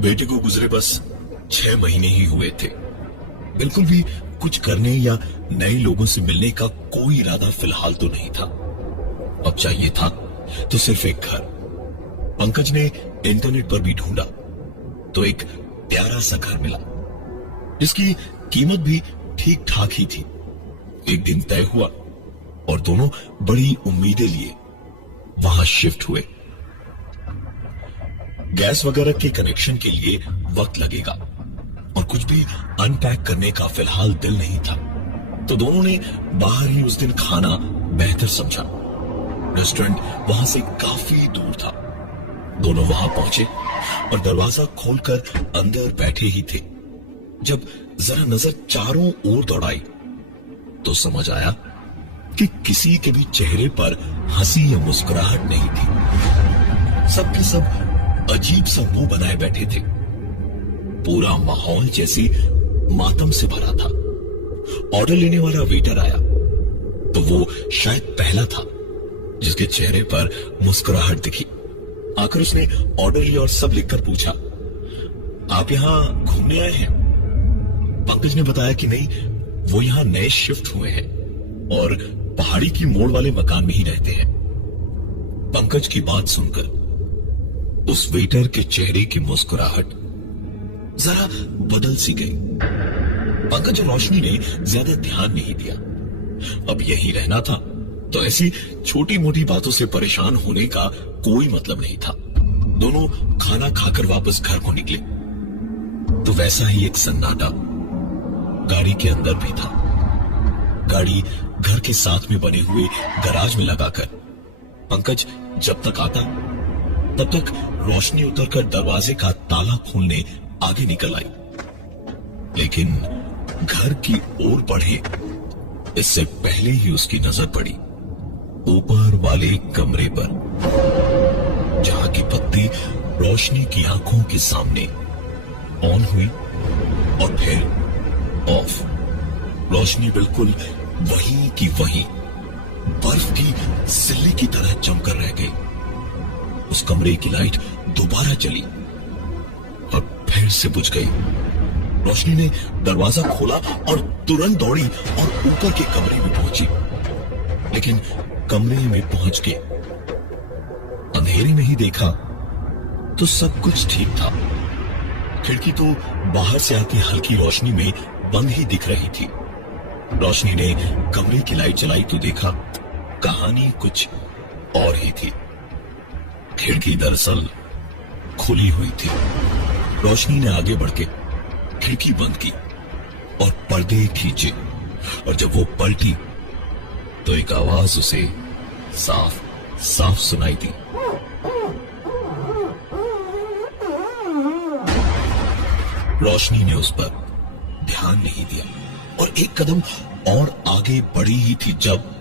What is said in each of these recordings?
बेटे को गुजरे बस 6 महीने ही हुए थे। बिल्कुल भी कुछ करने या नए लोगों से मिलने का कोई इरादा फिलहाल तो नहीं था। अब चाहिए था तो सिर्फ एक घर। पंकज ने इंटरनेट पर भी ढूंढा तो एक प्यारा सा घर मिला, जिसकी कीमत भी ठीक ठाक ही थी। एक दिन तय हुआ और दोनों बड़ी उम्मीदें लिए वहां शिफ्ट हुए। गैस वगैरह के कनेक्शन के लिए वक्त लगेगा और कुछ भी अनपैक करने का फिलहाल दिल नहीं था, तो दोनों ने बाहर ही उस दिन खाना बेहतर समझा। रेस्टोरेंट वहां से काफी दूर था। दोनों वहां पहुंचे और दरवाजा खोलकर अंदर बैठे ही थे। जब जरा नजर चारों ओर दौड़ाई तो समझ आया कि किसी के भी चेहरे पर हंसी या मुस्कुराहट नहीं थी। सबके सब अजीब सा मुंह बनाए बैठे थे। पूरा माहौल जैसे मातम से भरा था। ऑर्डर लेने वाला वेटर आया तो वो शायद पहला था जिसके चेहरे पर मुस्कुराहट दिखी। आकर उसने ऑर्डर लिया और सब लिखकर पूछा, आप यहां घूमने आए हैं? पंकज ने बताया कि नहीं, वो यहां नए शिफ्ट हुए हैं और पहाड़ी की मोड़ वाले मकान में ही रहते हैं। पंकज की बात सुनकर उस वेटर के चेहरे की मुस्कुराहट जरा बदल सी गई। पंकज और रोशनी ने ज्यादा ध्यान नहीं दिया। अब यहीं रहना था तो ऐसी छोटी मोटी बातों से परेशान होने का कोई मतलब नहीं था। दोनों खाना खाकर वापस घर को निकले तो वैसा ही एक सन्नाटा गाड़ी के अंदर भी था। गाड़ी घर के साथ में बने हुए गराज में लगाकर पंकज जब तक आता तब तक रोशनी उतरकर दरवाजे का ताला खोलने आगे निकल आई, लेकिन घर की ओर बढ़े इससे पहले ही उसकी नजर पड़ी ऊपर वाले कमरे पर, जहां की बत्ती रोशनी की आंखों के सामने ऑन हुई और फिर ऑफ। रोशनी बिल्कुल वहीं की वहीं बर्फ की सिल्ली की तरह जमकर रह गई। उस कमरे की लाइट दोबारा जली और फिर से बुझ गई। रोशनी ने दरवाजा खोला और तुरंत दौड़ी और ऊपर के कमरे में पहुंची, लेकिन कमरे में पहुंच के अंधेरे में ही देखा तो सब कुछ ठीक था। खिड़की तो बाहर से आती हल्की रोशनी में बंद ही दिख रही थी। रोशनी ने कमरे की लाइट जलाई तो देखा कहानी कुछ और ही थी। खिड़की दरअसल खुली हुई थी। रोशनी ने आगे बढ़ के खिड़की बंद की और पर्दे खींचे, और जब वो पलटी तो एक आवाज उसे साफ साफ सुनाई दी। रोशनी ने उस पर ध्यान नहीं दिया और एक कदम और आगे बढ़ी ही थी जब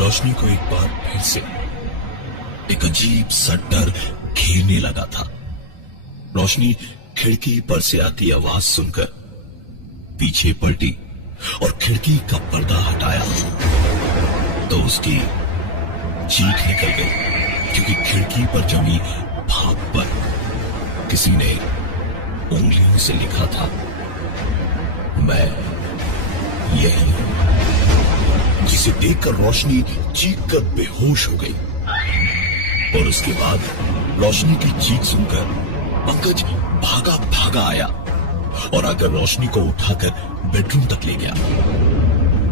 रोशनी को एक बार फिर से एक अजीब सा डर घेरने लगा था। रोशनी खिड़की पर से आती आवाज सुनकर पीछे पलटी और खिड़की का पर्दा हटाया तो उसकी चीख निकल गई, क्योंकि खिड़की पर जमी भाग पर किसी ने उंगलियों से लिखा था, मैं यही हूं। जिसे देखकर रोशनी चीख कर बेहोश हो गई और उसके बाद रोशनी की चीख सुनकर पंकज भागा भागा आया और आकर रोशनी को उठाकर बेडरूम तक ले गया।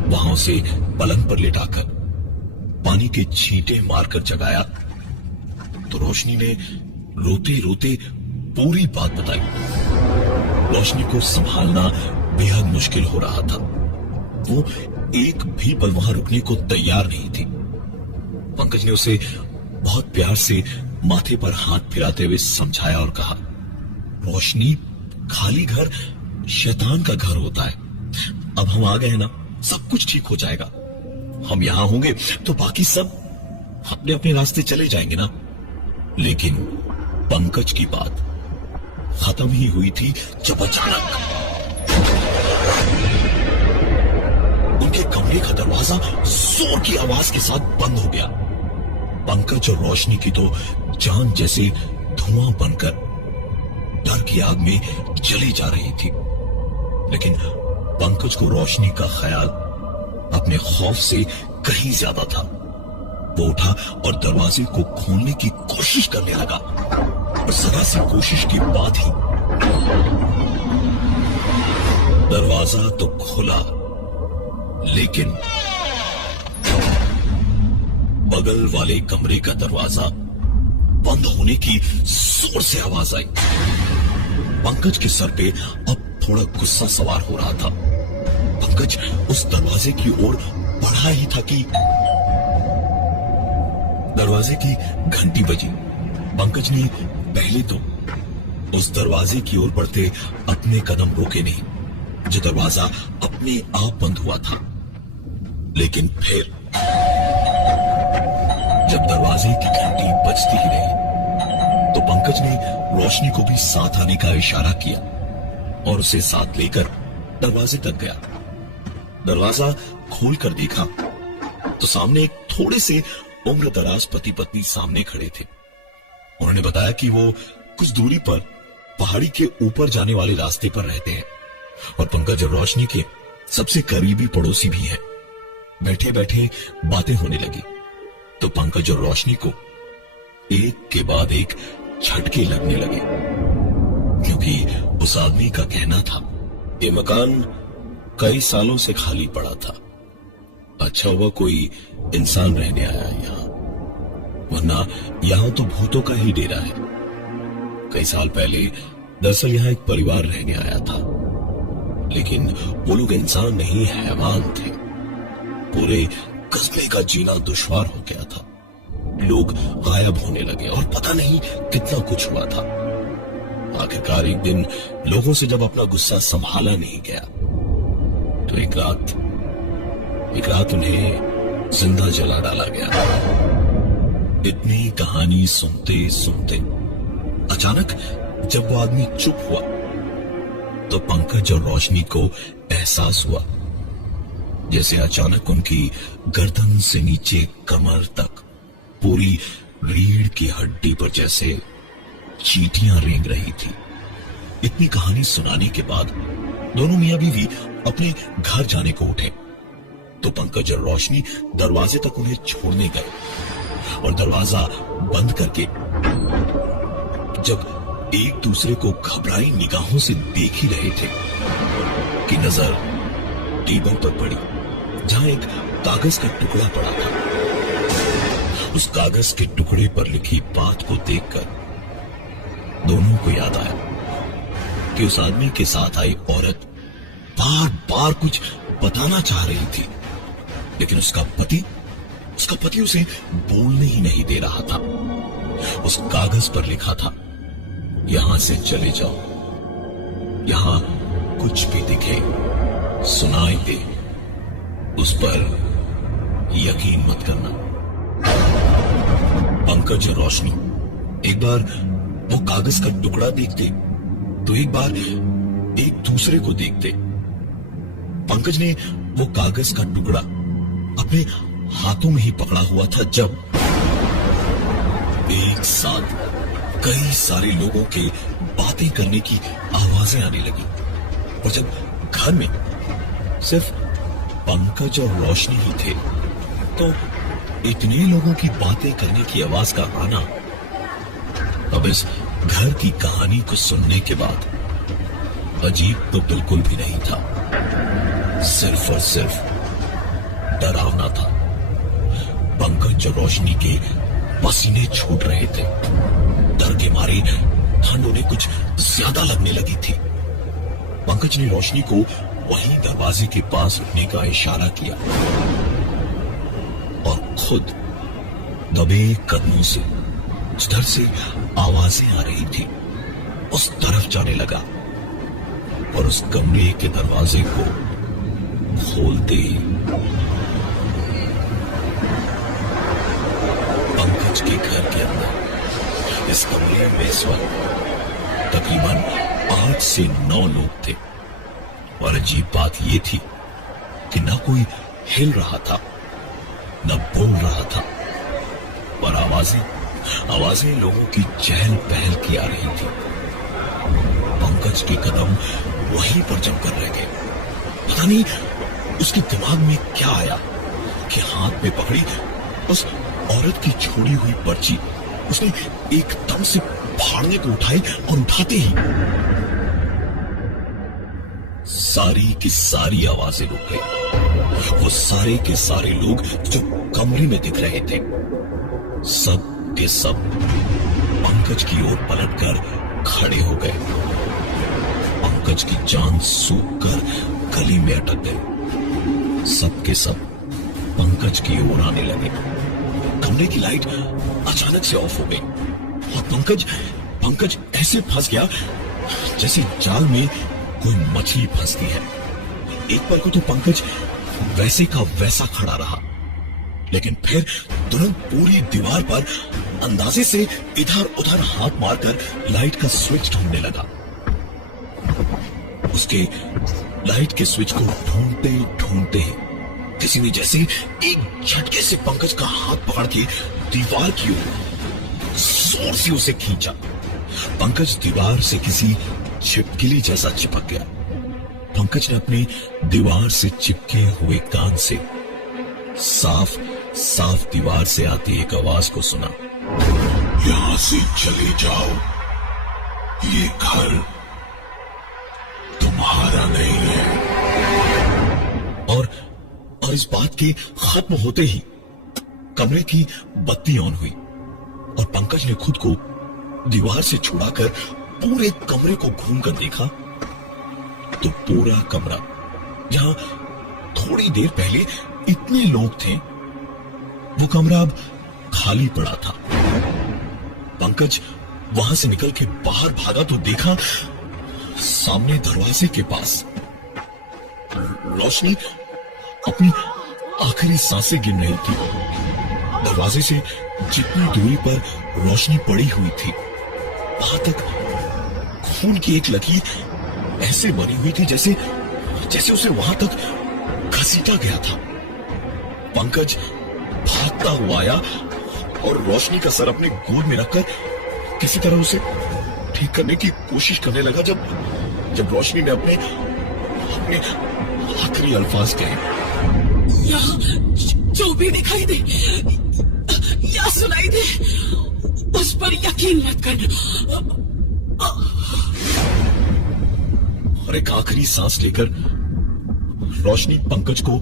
वहां उसे पलंग पर लेटाकर पानी के छींटे मारकर जगाया तो रोशनी ने रोते रोते पूरी बात बताई। रोशनी को संभालना बेहद मुश्किल हो रहा था। वो एक भी पल वहां रुकने को तैयार नहीं थी। पंकज ने उसे बहुत प्यार से माथे पर हाथ फिराते हुए समझाया और कहा, रोशनी, खाली घर शैतान का घर होता है। अब हम आ गए हैं ना, सब कुछ ठीक हो जाएगा। हम यहां होंगे तो बाकी सब अपने अपने रास्ते चले जाएंगे ना। लेकिन पंकज की बात खत्म ही हुई थी जब अचानक उनके कमरे का दरवाजा जोर की आवाज के साथ बंद हो गया। पंकज और रोशनी की तो जान जैसे धुआं बनकर डर की आग में जली जा रही थी। लेकिन पंकज को रोशनी का ख्याल अपने खौफ से कहीं ज्यादा था। वो उठा और दरवाजे को खोलने की कोशिश करने लगा और जरा सी कोशिश के बाद ही दरवाजा तो खुला, लेकिन बगल वाले कमरे का दरवाजा बंद होने की जोर से आवाज आई। पंकज के सर पे अब थोड़ा गुस्सा सवार हो रहा था। पंकज उस दरवाजे की ओर बढ़ा ही था कि दरवाजे की घंटी बजी। पंकज ने पहले तो उस दरवाजे की ओर बढ़ते अपने कदम रोके नहीं, जो दरवाजा अपने आप बंद हुआ था। लेकिन फिर जब दरवाजे की घंटी बजती ही रही तो पंकज ने रोशनी को भी साथ आने का इशारा किया और उसे साथ लेकर दरवाजे तक गया। दरवाजा खोलकर देखा तो सामने एक थोड़े से उम्र दराज पति पत्नी सामने खड़े थे। उन्होंने बताया कि वो कुछ दूरी पर पहाड़ी के ऊपर जाने वाले रास्ते पर रहते हैं और पंकज और रोशनी के सबसे करीबी पड़ोसी भी हैं। बैठे बैठे बातें होने लगी तो पंकज और रोशनी को एक के बाद एक झटके लगने लगे, क्योंकि उस आदमी का कहना था ये मकान कई सालों से खाली पड़ा था। अच्छा हुआ कोई इंसान रहने आया यहाँ, वरना यहाँ तो भूतों का ही डेरा है। कई साल पहले दरअसल यहाँ एक परिवार रहने आया था, लेकिन वो लोग इंसान नहीं हैवान थे। पूरे कस्बे का जीना दुश्वार हो गया था। लोग गायब होने लगे और पता नहीं कितना कुछ हुआ था। आखिरकार एक दिन लोगों से जब अपना गुस्सा संभाला नहीं गया तो एक रात उन्हें जिंदा जला डाला गया। इतनी कहानी सुनते सुनते अचानक जब वो आदमी चुप हुआ तो पंकज और रोशनी को एहसास हुआ जैसे अचानक उनकी गर्दन से नीचे कमर तक पूरी रीढ़ की हड्डी पर जैसे चींटियां रेंग रही थी। इतनी कहानी सुनाने के बाद दोनों मियां बीवी अपने घर जाने को उठे तो पंकज और रोशनी दरवाजे तक उन्हें छोड़ने गए और दरवाजा बंद करके जब एक दूसरे को घबराई निगाहों से देख ही रहे थे कि नजर टेबल पर पड़ी, जहां एक कागज का टुकड़ा पड़ा था। उस कागज के टुकड़े पर लिखी बात को देखकर दोनों को याद आया कि उस आदमी के साथ आई औरत बार बार कुछ बताना चाह रही थी, लेकिन उसका पति उसे बोलने ही नहीं दे रहा था। उस कागज पर लिखा था, यहां से चले जाओ, यहां कुछ भी दिखे सुनाई दे उस पर यकीन मत करना। पंकज और रोशनी एक बार वो कागज का टुकड़ा देखते तो एक बार एक दूसरे को देखते। पंकज ने वो कागज का टुकड़ा अपने हाथों में ही पकड़ा हुआ था जब एक साथ कई सारे लोगों के बातें करने की आवाजें आने लगी और जब घर में सिर्फ पंकज और रोशनी ही थे तो इतने लोगों की बातें करने की आवाज का आना अब इस घर की कहानी को सुनने के बाद अजीब तो बिल्कुल भी नहीं था, सिर्फ और सिर्फ डरावना था। पंकज और रोशनी के पसीने छूट रहे थे। डर के मारे ठंड उन्हें कुछ ज्यादा लगने लगी थी। पंकज ने रोशनी को वहीं दरवाजे के पास रुकने का इशारा किया और खुद दबे कदमों से जिधर से आवाजें आ रही थी उस तरफ जाने लगा और उस कमरे के दरवाजे को खोलते ही पंकज के घर के अंदर इस कमरे में इस वक्त तकरीबन 8 से 9 लोग थे और अजीब बात यह थी कि न कोई हिल रहा था, न बोल रहा था, पर आवाजें आवाजें लोगों की चहल पहल की आ रही थी। पंकज के कदम वहीं पर जमकर रह गए। पता नहीं उसके दिमाग में क्या आया कि हाथ में पकड़ी उस औरत की छोड़ी हुई पर्ची उसने एकदम से फाड़ने को उठाई और उठाते ही सारी की सारी आवाजें रुक गई। वो सारे के सारे लोग जो कमरे में दिख रहे थे, सब के सब पंकज की ओर पलटकर खड़े हो गए। पंकज की जान सूखकर गली में अटक गई। सब के सब पंकज की ओर आने लगे। कमरे की लाइट अचानक से ऑफ हो गई और पंकज ऐसे फंस गया जैसे जाल में कोई मछली फंसती है। एक पल को तो पंकज वैसे का वैसा खड़ा रहा, लेकिन फिर तुरंत पूरी दीवार पर अंदाजे से इधर उधर हाथ मारकर लाइट का स्विच ढूंढने लगा। उसके लाइट के स्विच को ढूंढते ढूंढते किसी ने जैसे एक झटके से पंकज का हाथ पकड़ के दीवार की ओर जोर से उसे खींचा। पंकज दीवार से किसी छिपकली जैसा चिपक गया। पंकज ने अपनी दीवार से चिपके हुए कान से साफ साफ दीवार से आती एक आवाज को सुना, यहां से चले जाओ, ये घर तुम्हारा नहीं है। और इस बात के खत्म होते ही कमरे की बत्ती ऑन हुई और पंकज ने खुद को दीवार से छुड़ाकर पूरे कमरे को घूमकर देखा तो पूरा कमरा, जहां थोड़ी देर पहले इतने लोग थे, वो कमरा अब खाली पड़ा था। पंकज वहां से निकल के बाहर भागा तो देखा सामने दरवाजे के पास रोशनी अपनी आखिरी सांसें गिन रही थी। दरवाजे से जितनी दूरी पर रोशनी पड़ी हुई थी, वहां तक खून की एक लकीर ऐसे बनी हुई थी जैसे उसे वहां तक घसीटा गया था। पंकज भागता हुआ आया और रोशनी का सर अपने गोद में रखकर किसी तरह उसे ठीक करने की कोशिश करने लगा। जब रोशनी ने अपने आखिरी अल्फाज कहे, यहाँ जो भी दिखाई दे या सुनाई दे, उस पर यकीन मत करना। और एक आखिरी सांस लेकर रोशनी पंकज को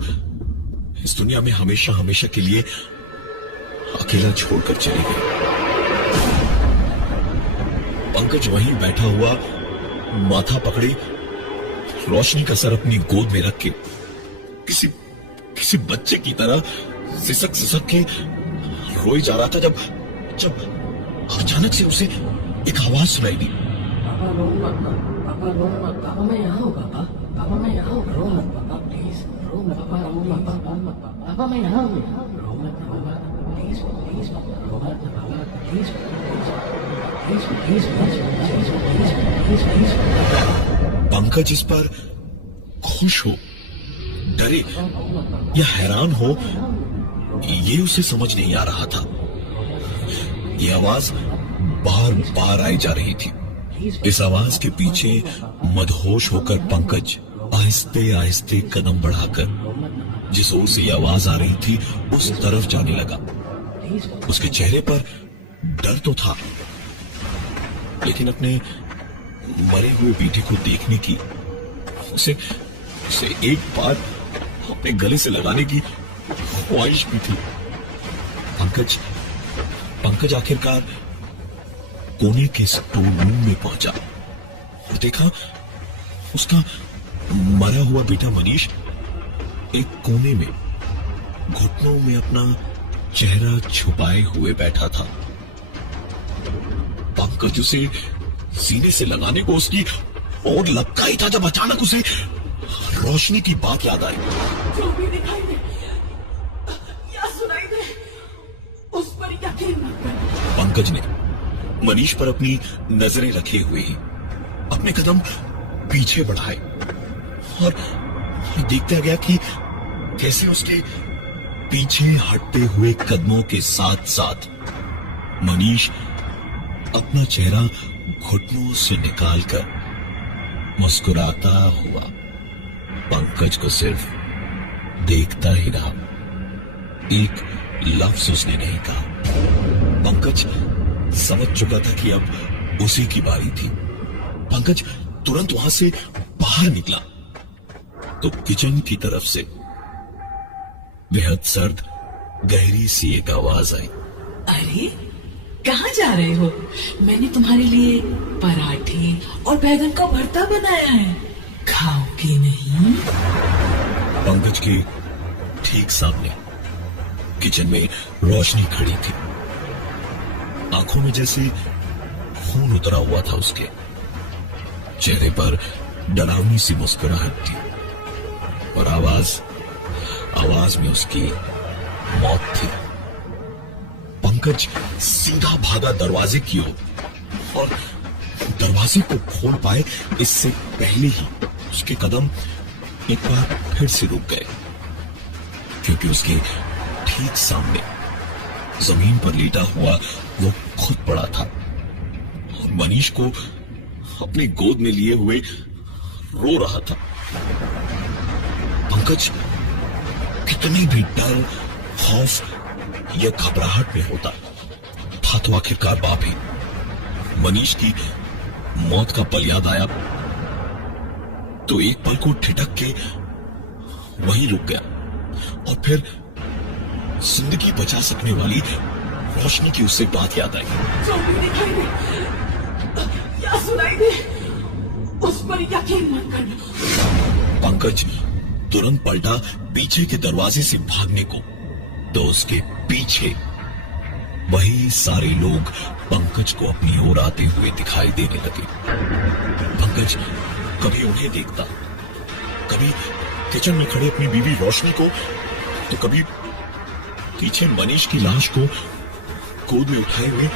इस दुनिया में हमेशा हमेशा के लिए अकेला छोड़कर चली गई। पंकज वहीं बैठा हुआ माथा पकड़े रोशनी का सर अपनी गोद में रख के किसी बच्चे की तरह सिसक सिसक के रोई जा रहा था जब अचानक से उसे एक आवाज सुनाई दी, पापा मैं यहाँ हूँ, पापा मैं यहाँ हूँ, रो मत पापा प्लीज, रो मत पापा, रो मत पापा मैं यहाँ हूँ, रो मत पापा प्लीज, रो मत पापा प्लीज। पंकज इस पर खुश हो, डरे या हैरान हो, ये उसे समझ नहीं आ रहा था। ये आवाज बार बार आई जा रही थी। इस आवाज के पीछे मदहोश होकर पंकज आहिस्ते आहिस्ते कदम बढ़ाकर जिस ओर से आवाज आ रही थी उस तरफ जाने लगा। उसके चेहरे पर डर तो था, लेकिन अपने मरे हुए बेटे को देखने की उसे एक बार अपने गले से लगाने की ख्वाहिश भी थी। पंकज आखिरकार कोने के स्टोर रूम में पहुंचा और देखा उसका मरा हुआ बेटा मनीष एक कोने में घुटनों में अपना चेहरा छुपाए हुए बैठा था। पंकज उसे सीने से लगाने को उसकी ओर लपका ही था जब अचानक उसे रोशनी की बात याद आई। जो भी दिखाई दे या सुनाई दे, उस पर यकीन मत करना। पंकज ने मनीष पर अपनी नजरें रखे हुए अपने कदम पीछे बढ़ाए और देखता गया कि कैसे उसके पीछे हटते हुए कदमों के साथ साथ मनीष अपना चेहरा घुटनों से निकालकर मुस्कुराता हुआ पंकज को सिर्फ देखता ही रहा। एक लफ्ज उसने नहीं कहा। पंकज समझ चुका था कि अब उसी की बारी थी। पंकज तुरंत वहां से बाहर निकला तो किचन की तरफ से बेहद सर्द गहरी सी एक आवाज आई। अरे कहाँ जा रहे हो? मैंने तुम्हारे लिए पराठे और बैगन का भरता बनाया है, खाओगे नहीं? पंकज के ठीक सामने किचन में रोशनी खड़ी थी। आंखों में जैसे खून उतरा हुआ था उसके चेहरे पर डरावनी सी मुस्कुराहट थी और आवाज में उसकी मौत थी। पंकज सीधा भागा दरवाजे की ओर और दरवाजे को खोल पाए इससे पहले ही उसके कदम एक बार फिर से रुक गए, क्योंकि उसके ठीक सामने जमीन पर लेटा हुआ वो खुद पड़ा था और मनीष को अपनी गोद में लिए हुए रो रहा था। पंकज कितनी भी डर, खौफ या घबराहट में होता था तो आखिरकार बाप ही मनीष की मौत का पल याद आया तो एक पल को ठिठक के वहीं रुक गया और फिर जिंदगी बचा सकने वाली रोशनी की उससे बात याद आई। जो भी दिखाई दे या सुनाई दे, उस पर यकीन मत करना। पंकज तुरंत पलटा पीछे के दरवाजे से भागने को तो उसके पीछे वही सारे लोग पंकज को अपनी ओर आते हुए दिखाई देने लगे। पंकज कभी उन्हें देखता, कभी किचन में खड़े अपनी बीवी रोशनी को, तो कभी पीछे मनीष की लाश को गोद में उठाए हुए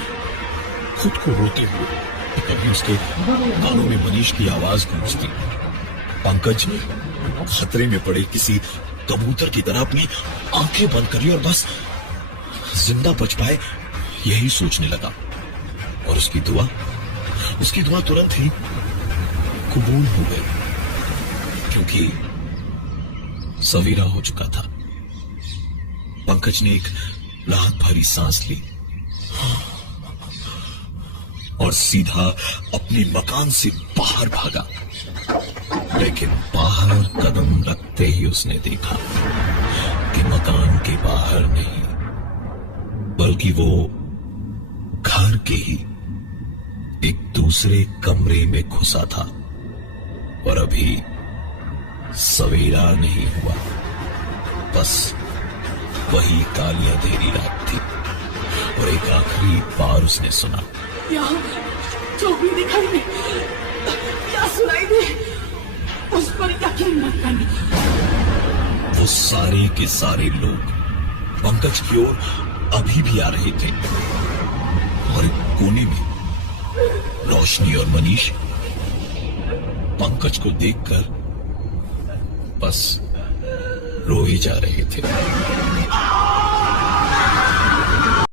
खुद को रोते हुए, तो कभी उसके कानों में मनीष की आवाज गूंजती। पंकज खतरे में पड़े किसी कबूतर की तरह अपनी आंखें बंद कर ली और बस जिंदा बच पाए यही सोचने लगा। और उसकी दुआ तुरंत ही कबूल हो गई, क्योंकि सवेरा हो चुका था। पंकज ने एक राहत भरी सांस ली और सीधा अपने मकान से बाहर भागा। लेकिन बाहर कदम रखते ही उसने देखा कि मकान के बाहर नहीं बल्कि वो घर के ही एक दूसरे कमरे में घुसा था और अभी सवेरा नहीं हुआ, बस वही काली अंधेरी रात थी। और एक आखिरी बार उसने सुना, यहाँ जो भी दिखाई दे या सुनाई दे, उस पर यकीन मत करना। वो सारे के सारे लोग पंकज की ओर अभी भी आ रहे थे और एक कोने में रोशनी और मनीष पंकज को देखकर बस रो ही जा रहे थे।